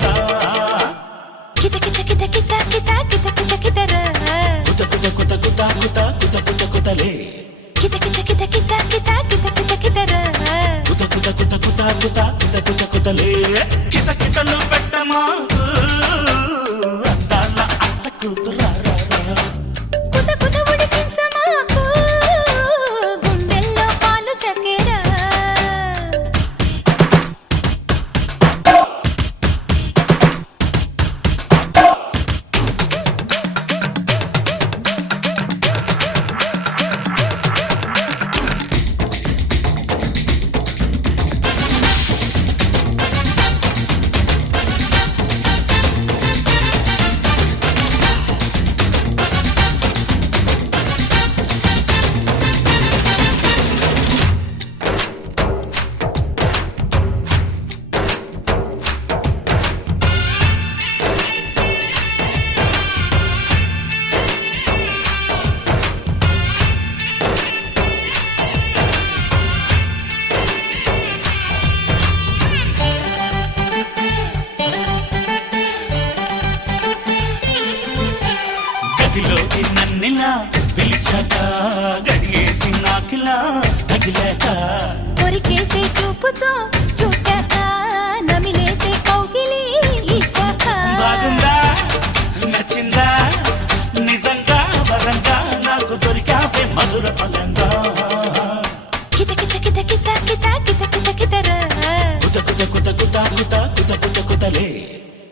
సా కిత కిత కిత కిత కిత కిత కిత కితరా కుత కుత కుత కుత కుత కుత కుత కుతలే కిత కిత కిత కిత కిత కిత కిత కితరా కుత కుత కుత కుత కుత కుత కుత కుతలే కిత కితలు పెట్టమాకు అందాల అత్త కూతురా కుత కుత ఉడికించమాకు గుండెల్లో పాలు చక్కెరా గదిలోకి నన్నిలా పిలిచాక గడియేసి నాకిలా తగిలాక కొరికేసే చూపుతో చూశాక నమిలేసే కౌగిలి ఇచ్చాక బాగుందా నచ్చిందా నిజంగా వరంగా నాకు దొరికావే మధుర ఫలంగా కిత కిత కిత కిత కిత కిత కిత కితరా కుత కుత కుత కుత కుత కుత కుత కుతలే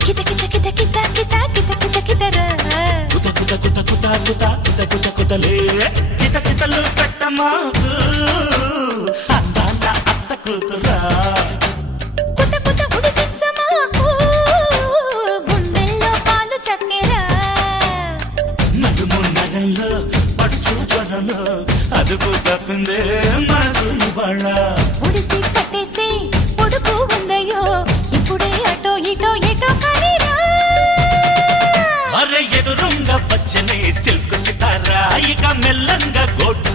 కిత కిత కిత కిత కిత కిత కిత కితరా కుత కుత కుత కుత కుత కుత కుత కుతలే కిత కితలు పెట్టమాకు అందాల అత్త కూతురా కుత కుత ఉడికించమాకు గుండెల్లో పాలు చక్కెరా నడుము నగంలో పడుచు జ్వరంలో అదుపు తప్పిందే మనసు ఇవాళ ఉడిసి పట్టేసి ఉడుకు ఉందయ్యో ఇప్పుడే అటో ఇటో ఎటో కనిరా అరే ఎదురుంగా వచ్చనే సిల్క్ సితారా ఇక మెల్లంగా గోటు